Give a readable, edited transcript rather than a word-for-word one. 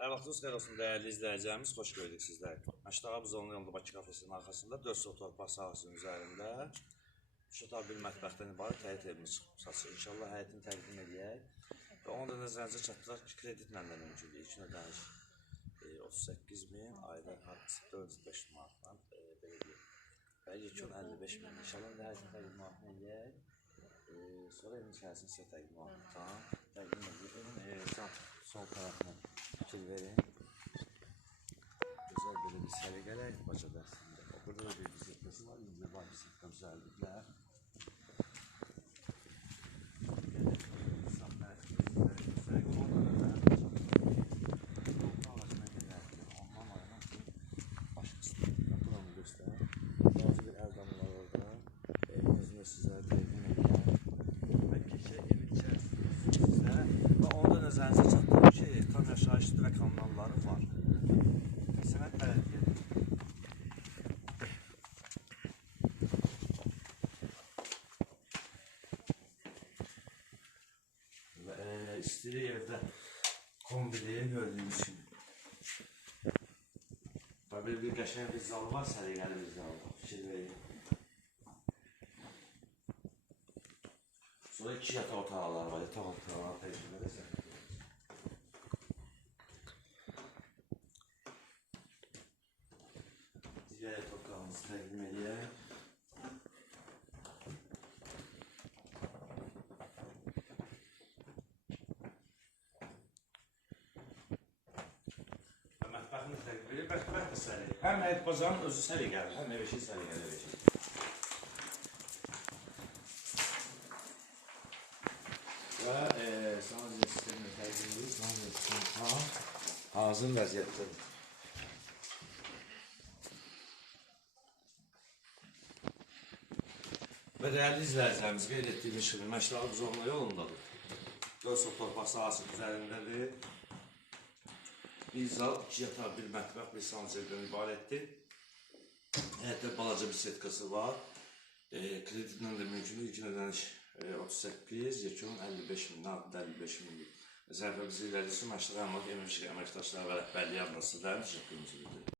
Hər vaxtınız xeyir olsun dəyərli izləyicilərimiz, xoş gördük sizləri. Məştəqa Buzovlu yolunda Bakı kafesinin arxasında 4 sot torpaq sahəsinin üzərində 3 otaq bir mətbəxdən ibarət həyət evimiz çıxıb. İnşallah həyətini təqdim edək. Və onu da nəzərinizə çatdıraq ki, kreditlə də mümkündür. İlk ödəniş 38.000, ayda 405 manatla belə deyək. Və yekun 55.000. İnşallah da həyətini təqdimatını edək. Sonra evin içərisini sizə təqdim edək. Sol tərəfini fikir verin. Güzel böyle bir səliqələr bacada əslində. Burada da bir vizitləsi var. İncə var vizitlə düzəldiklər. Bazı bir əldamlar orada. Evinizdə sizlərə təqdim edirəm. Və keçək evin içərisində və onda nəzərinizə çatdırım ki, tam yaşayışlı və kanalları var. Sənət bələdiyyə. Və istiri evdə kombili gördüyünüz kimi. Və bir qəşəng bir zalı var, səliqəli bir zalı var. Fikir verin. Sonra 2 yataq otaqları var, yataq otaqları təcrübədə zəhmət. Digər yataq otağımızı təqdim edək. Və mətbəxini təqdim edək. Mətbəx də səliqəli. Həm həyət bazanın özü səliqəli, həm ev eşik səliqəli ev eşik. Və sanacaq sistemini təqdim edirik. Sanacaq sistemi hazır vəziyyətdədir. Və dəyərli izləyicilərimiz, qeyd etdiyimiz kimi Məştəqa Buzovlu yolundadır. 4 sot torpaq sahəsi üzərindədir. Bir zal, 2 yataq, bir mətbəx, bir sanacaqdan ibarətdir. Həyətdə balaca bir setkası var. Kreditlə də mümkündür. İlkin ödəniş 38, yekun 55.000, nağd 55.000. Zərfə bizi ilərisi Məştəqa Əmlak Əməkdaşları və Rəhbərliyi adına sizlərin təşəkkürümüzü bildirir.